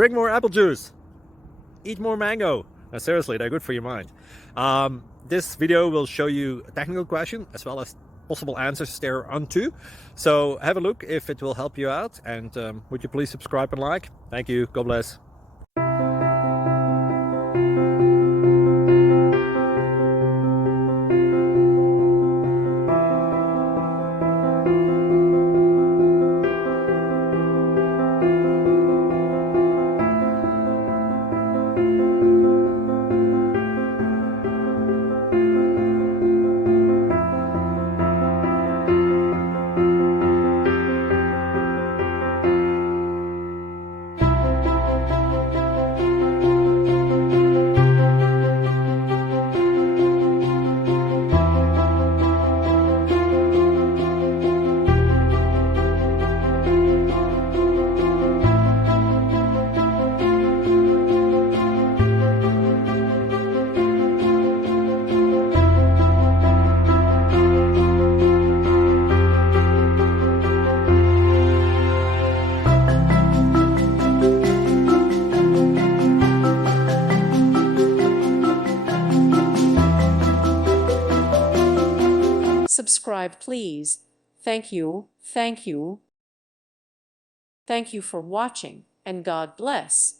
Drink more apple juice. Eat more mango. Now, seriously, they're good for your mind. This video will show you a technical question as well as possible answers thereunto. So have a look if it will help you out, and would you please subscribe and like? Thank you. God bless. Subscribe, please. Thank you. Thank you. Thank you for watching, and God bless.